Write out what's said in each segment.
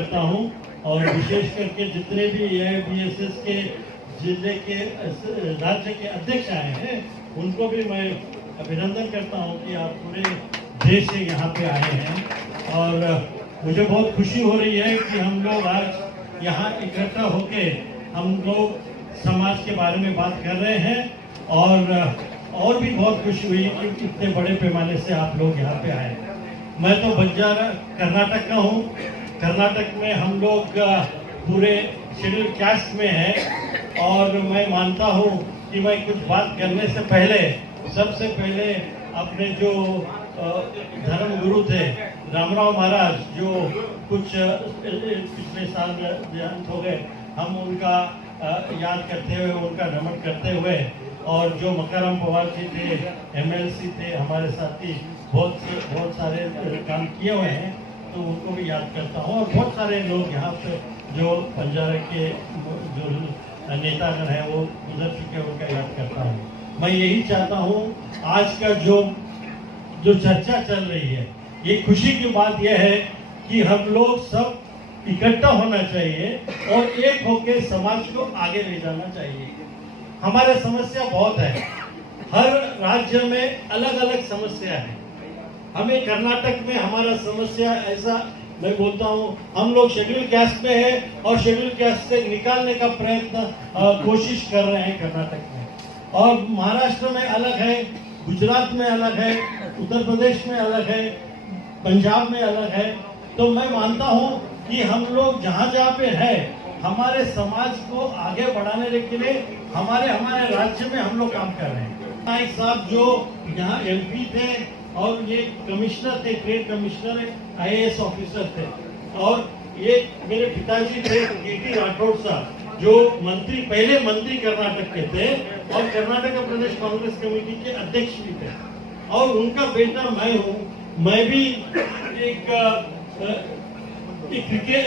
करता हूं और विशेष करके जितने भी AIBSS के जिले के राज्य के अध्यक्ष आए हैं उनको भी मैं अभिनंदन करता हूं कि आप पूरे देश से यहाँ पे आए हैं। और मुझे बहुत खुशी हो रही है कि हम लोग आज यहाँ इकट्ठा होके हम लोग समाज के बारे में बात कर रहे हैं और भी बहुत खुशी हुई कि इतने बड़े पैमाने से आप लोग यहाँ पे आए। मैं तो बंजारा कर्नाटक का हूँ। कर्नाटक में हम लोग पूरे शेड्यूल कास्ट में हैं और मैं मानता हूँ कि मैं कुछ बात करने से पहले सबसे पहले अपने जो धर्म गुरु थे रामराव महाराज जो कुछ पिछले साल देहांत हो गए, हम उनका याद करते हुए उनका नमन करते हुए और जो मकाराम पवार जी थे MLC थे हमारे साथी बहुत सारे काम किए हुए हैं तो उनको भी याद करता हूँ। और बहुत सारे लोग यहाँ पे जो बंजारा के जो नेतागण हैं वो गुजर चुके हैं उनका याद करता हूँ। मैं यही चाहता हूँ आज का जो चर्चा चल रही है ये खुशी की बात यह है कि हम लोग सब इकट्ठा होना चाहिए और एक होकर समाज को आगे ले जाना चाहिए। हमारे समस्या बहुत है, हर राज्य में अलग अलग समस्या है। हमें कर्नाटक में हमारा समस्या ऐसा मैं बोलता हूँ, हम लोग शेड्यूल कास्ट में है और शेड्यूल कास्ट से निकालने का प्रयत्न कोशिश कर रहे हैं कर्नाटक में। और महाराष्ट्र में अलग है, गुजरात में अलग है, उत्तर प्रदेश में अलग है, पंजाब में अलग है। तो मैं मानता हूँ कि हम लोग जहाँ जहाँ पे है हमारे समाज को आगे बढ़ाने के लिए हमारे राज्य में हम लोग काम कर रहे हैं। नाइक साहब जो यहाँ MP थे और ये कमिश्नर थे, ट्रेड कमिश्नर IAS ऑफिसर थे, और ये मेरे पिताजी थे KT राठौड़ साहब जो पहले मंत्री कर्नाटक के थे और कर्नाटक प्रदेश कांग्रेस कमेटी के अध्यक्ष भी थे। और उनका बेटा मैं हूँ, मैं भी एक क्रिकेट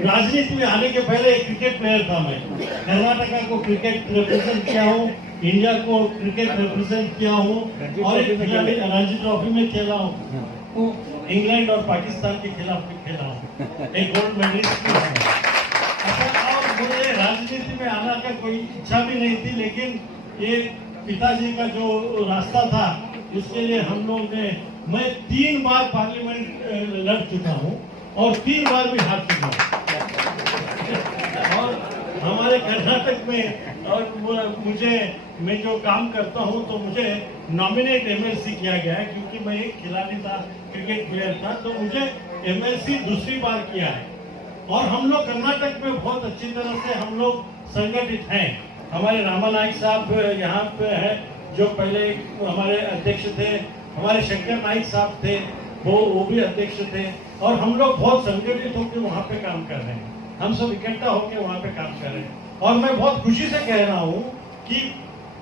राजनीति में आने के पहले एक क्रिकेट प्लेयर था। मैं कर्नाटका को क्रिकेट रिप्रेजेंट किया हूँ, इंडिया को क्रिकेट रिप्रेजेंट किया हूँ और रणजी ट्रॉफी में खेला हूँ, इंग्लैंड और पाकिस्तान के खिलाफ भी खेला हूँ, एक गोल्ड मेडलिस्ट भी हूँ। और मुझे राजनीति में आना का कोई इच्छा भी नहीं थी, लेकिन ये पिताजी का जो रास्ता था उसके लिए हम लोग ने मैं 3 बार पार्लियामेंट लड़ चुका हूँ और 3 बार भी हार चुका हूँ। और हमारे कर्नाटक में और मैं जो काम करता हूँ तो मुझे नॉमिनेट MLC किया गया है क्योंकि मैं एक खिलाड़ी था, क्रिकेट प्लेयर था, तो मुझे MLC दूसरी बार किया है। और हम लोग कर्नाटक में बहुत अच्छी तरह से हम लोग संगठित हैं। हमारे रामा नाइक साहब यहाँ पे है जो पहले हमारे अध्यक्ष थे, हमारे शंकर नाइक साहब थे वो भी अध्यक्ष थे, और हम लोग बहुत संगठित होकर वहाँ पे काम कर रहे हैं। हम सब इकट्ठा होकर वहाँ पे काम कर रहे हैं और मैं बहुत खुशी से कह रहा हूँ कि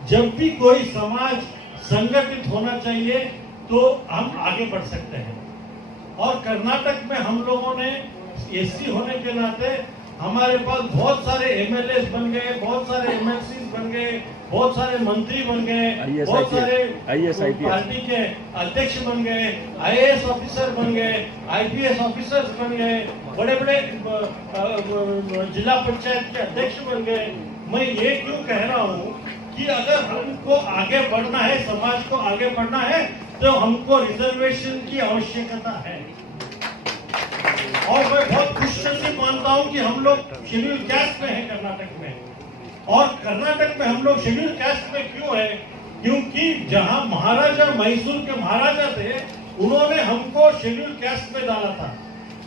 जब भी कोई समाज संगठित होना चाहिए तो हम आगे बढ़ सकते हैं। और कर्नाटक में हम लोगों ने SC होने के नाते हमारे पास बहुत सारे MLAs बन गए, बहुत सारे MLCs बन गए, बहुत सारे मंत्री बन गए, बहुत सारे पार्टी के अध्यक्ष बन गए, IAS ऑफिसर बन गए, IPS ऑफिसर्स बन गए, बड़े बड़े जिला पंचायत के अध्यक्ष बन गए। मैं ये क्यों कह रहा हूँ कि अगर हमको आगे बढ़ना है, समाज को आगे बढ़ना है, तो हमको रिजर्वेशन की आवश्यकता है। और मैं बहुत खुशनसीब मानता हूं कि हम लोग शेड्यूल कास्ट में हैं कर्नाटक में। और कर्नाटक में हम लोग शेड्यूल कास्ट में क्यों है? क्योंकि जहां महाराजा मैसूर के महाराजा थे उन्होंने हमको शेड्यूल कास्ट में डाला था।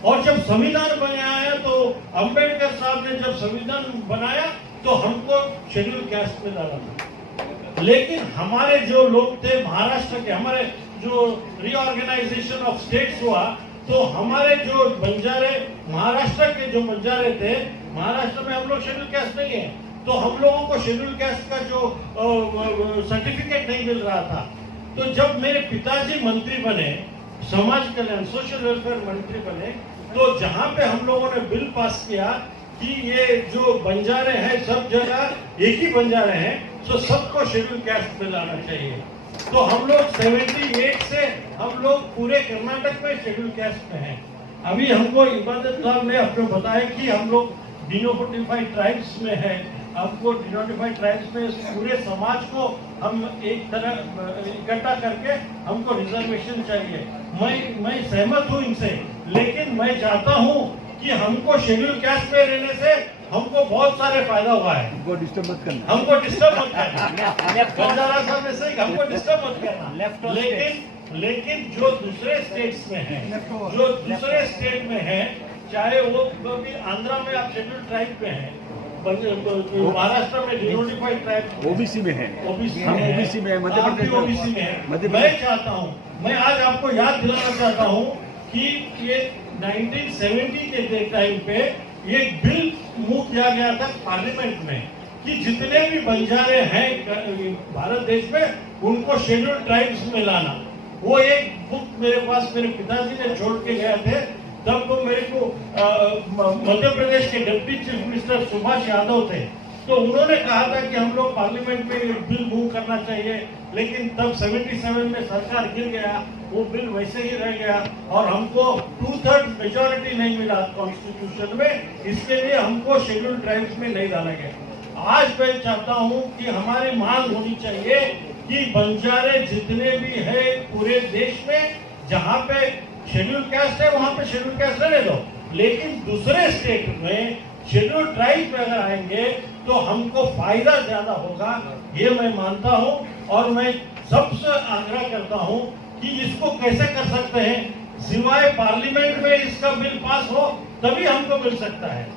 और जब संविधान बनाया तो अंबेडकर साहब ने जब संविधान बनाया तो हमको शेड्यूल कास्ट में डाला था। लेकिन हमारे जो लोग थे महाराष्ट्र के, हमारे जो रीऑर्गेनाइजेशन ऑफ स्टेट्स हुआ तो हमारे जो बंजारे महाराष्ट्र के जो बंजारे थे, महाराष्ट्र में हम लोग शेड्यूल कास्ट नहीं है, तो हम लोगों को शेड्यूल कास्ट का जो सर्टिफिकेट नहीं मिल रहा था। तो जब मेरे पिताजी मंत्री बने, समाज कल्याण सोशल वेलफेयर मंत्री बने, तो जहां पे हम लोगों ने बिल पास किया कि ये जो बंजारे हैं सब जगह एक ही बंजारे हैं, तो सबको शेड्यूल कास्ट में लाना चाहिए। तो हम लोग 78 से हम लोग पूरे कर्नाटक में शेड्यूल कास्ट में हैं। अभी हमको इबादत साहब ने आपको बताया कि हम लोग डिनोटिफाइड ट्राइब्स में है। हमको डिनोटिफाइड ट्राइब्स में पूरे समाज को हम एक तरह इकट्ठा करके हमको रिजर्वेशन चाहिए। मैं सहमत हूँ इनसे, लेकिन मैं चाहता हूँ कि हमको शेड्यूल कास्ट में रहने से हमको बहुत सारे फायदा हुआ है। हमको डिस्टर्ब मत करना, हमको डिस्टर्ब मत करना, बंजारा साहब में से हमको डिस्टर्ब मत करना। लेकिन जो दूसरे स्टेट्स में है, जो दूसरे स्टेट में है, चाहे वो भी आंध्रा में आप शेड्यूल ट्राइब में है, महाराष्ट्र में डिनोटिफाइड ट्राइब ओबीसी में है, ओबीसी हम ओबीसी में है, मध्य प्रदेश ओबीसी में है। मध्य मैं प्रदेश चाहता हूँ, मैं आज आपको याद दिलाना चाहता हूँ कि ये 1970 के टाइम पे एक बिल मूव किया गया था पार्लियामेंट में कि जितने भी बंजारे हैं भारत देश में उनको शेड्यूल ट्राइब्स में लाना। वो एक बुक मेरे पास मेरे पिताजी ने छोड़ के गए थे। तब वो मेरे को मध्य प्रदेश के deputy chief minister Subhash Yadav थे, तो उन्होंने कहा था कि हम लोग पार्लियामेंट में एक बिल मूव करना चाहिए, लेकिन तब 77 में सरकार गिर गया, वो बिल वैसे ही रह गया और हमको 2/3 मेजोरिटी नहीं मिला कॉन्स्टिट्यूशन में, इसके लिए हमको शेड्यूल ट्राइब्स में नहीं डाला गया। आज मैं चाहता हूं कि हमारी मांग होनी चाहिए कि बंजारे जितने भी है पूरे देश में, जहां पे शेड्यूल कास्ट है वहां पे शेड्यूल कास्ट रहने दो, लेकिन दूसरे स्टेट में शेड्यूल ट्राइब में अगर आएंगे तो हमको फायदा ज्यादा होगा, ये मैं मानता हूं। और मैं सबसे आग्रह करता हूं कि इसको कैसे कर सकते हैं, सिवाय पार्लियामेंट में इसका बिल पास हो तभी हमको मिल सकता है।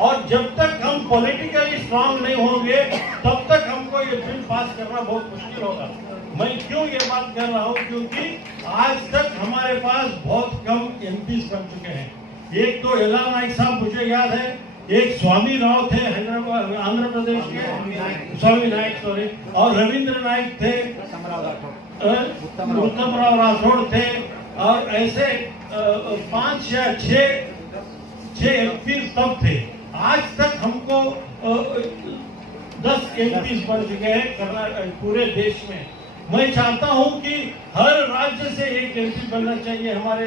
और जब तक हम पॉलिटिकली स्ट्रांग नहीं होंगे तब तक हमको ये बिल पास करना बहुत मुश्किल होगा। मैं क्यों ये बात कर रहा हूँ, क्योंकि आज तक हमारे पास बहुत कम एमपीज बन चुके हैं। एक तो एल नाइक साहब मुझे याद है, एक स्वामी राव थे हैदराबाद आंध्र प्रदेश के, स्वामी नाइक सॉरी, और रविंद्र नाइक थे, उत्तम राव राठौड़ थे, और ऐसे 5 या 6 एमपी तब थे। आज तक हमको 10 एमपी बन चुके हैं पूरे देश में। मैं चाहता हूं कि हर राज्य से एक एमपी बनना चाहिए हमारे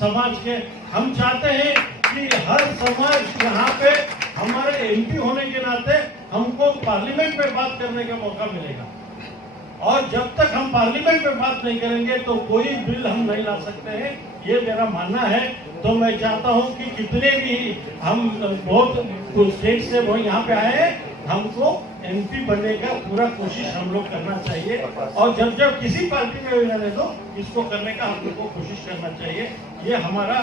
समाज के। हम चाहते हैं कि हर समाज यहाँ पे हमारे एमपी होने के नाते हमको पार्लियामेंट में बात करने का मौका मिलेगा, और जब तक हम पार्लियामेंट में बात नहीं करेंगे तो कोई बिल हम नहीं ला सकते हैं, ये मेरा मानना है। तो मैं चाहता हूं कि कितने भी हम बहुत स्टेट से वो यहाँ पे आए हैं, हमको एमपी बनने का पूरा कोशिश हम लोग करना चाहिए, और जब जब किसी पार्टी में भी रहने दो इसको करने का हम लोग को कोशिश करना चाहिए, ये हमारा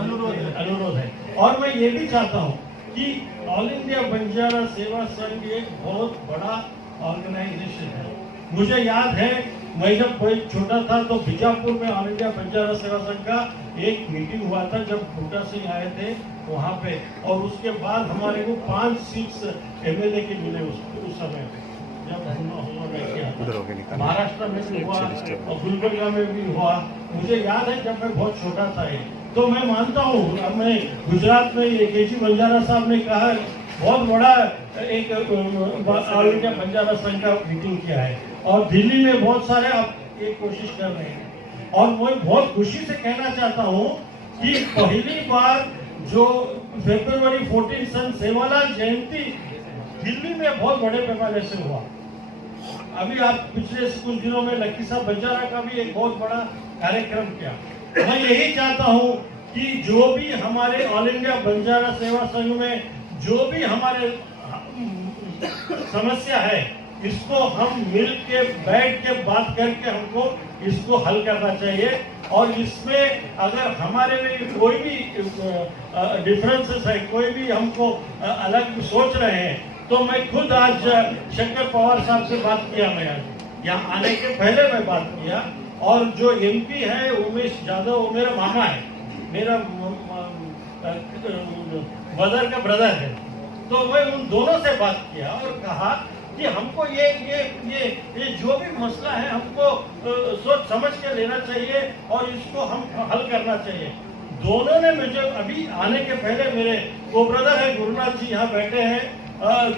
अनुरोध है। और मैं ये भी चाहता हूँ कि ऑल इंडिया बंजारा सेवा संघ एक बहुत बड़ा ऑर्गेनाइजेशन है। मुझे याद है मैं जब कोई छोटा था तो बीजापुर में ऑल इंडिया बंजारा सेवा संघ का एक मीटिंग हुआ था, जब बूटा सिंह आए थे वहाँ पे, और उसके बाद हमारे को 5 सीट्स एमएलए के मिले उस समय पे, जब महाराष्ट्र में भी हुआ और गुलबर्गा में भी हुआ। मुझे याद है जब मैं बहुत छोटा था, तो मैं मानता हूँ, अब मैं गुजरात में केजी बंजारा साहब ने कहा बहुत बड़ा एक ऑल इंडिया बंजारा संघ का मीटिंग किया है, और दिल्ली में बहुत सारे आप ये कोशिश कर रहे हैं। और मैं बहुत खुशी से कहना चाहता हूँ कि पहली बार जो फरवरी 14 सन सेवालाल जयंती दिल्ली में बहुत बड़े पैमाने से हुआ। अभी आप पिछले कुछ दिनों में लक्की साहब बंजारा का भी एक बहुत बड़ा कार्यक्रम किया। मैं यही चाहता हूँ कि जो भी हमारे ऑल इंडिया बंजारा सेवा संघ में जो भी हमारे समस्या है, इसको हम मिल के बैठ के बात करके हमको इसको हल करना चाहिए। और इसमें अगर हमारे में कोई भी डिफरेंसेस है, कोई भी हमको अलग सोच रहे हैं, तो मैं खुद आज शंकर पवार साहब से बात किया, मैं आज यहाँ आने के पहले मैं बात किया, और जो एमपी है उमेश यादव, वो मेरा मामा है, मेरा मदर का ब्रदर है, तो मैं उन दोनों से बात किया और कहा कि हमको ये जो भी मसला है हमको सोच समझ के लेना चाहिए और इसको हम हल करना चाहिए। दोनों ने मुझे अभी आने के पहले, मेरे को ब्रदर है गुरुनाथ जी यहाँ बैठे हैं,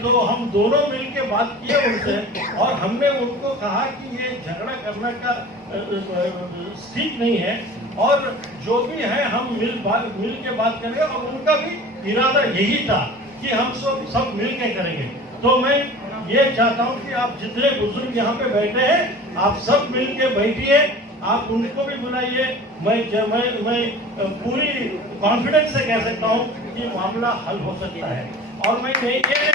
तो हम दोनों मिलके बात किए उनसे, और हमने उनको कहा कि ये झगड़ा करने का ठीक नहीं है, और जो भी है हम मिल के बात करेंगे, और उनका भी इरादा यही था कि हम सब मिल के करेंगे। तो मैं ये चाहता हूँ कि आप जितने बुजुर्ग यहाँ पे बैठे हैं, आप सब मिल के बैठिए, आप उनको भी बुलाइए। मैं पूरी कॉन्फिडेंस से कह सकता हूँ कि मामला हल हो सकता है। और मैं ये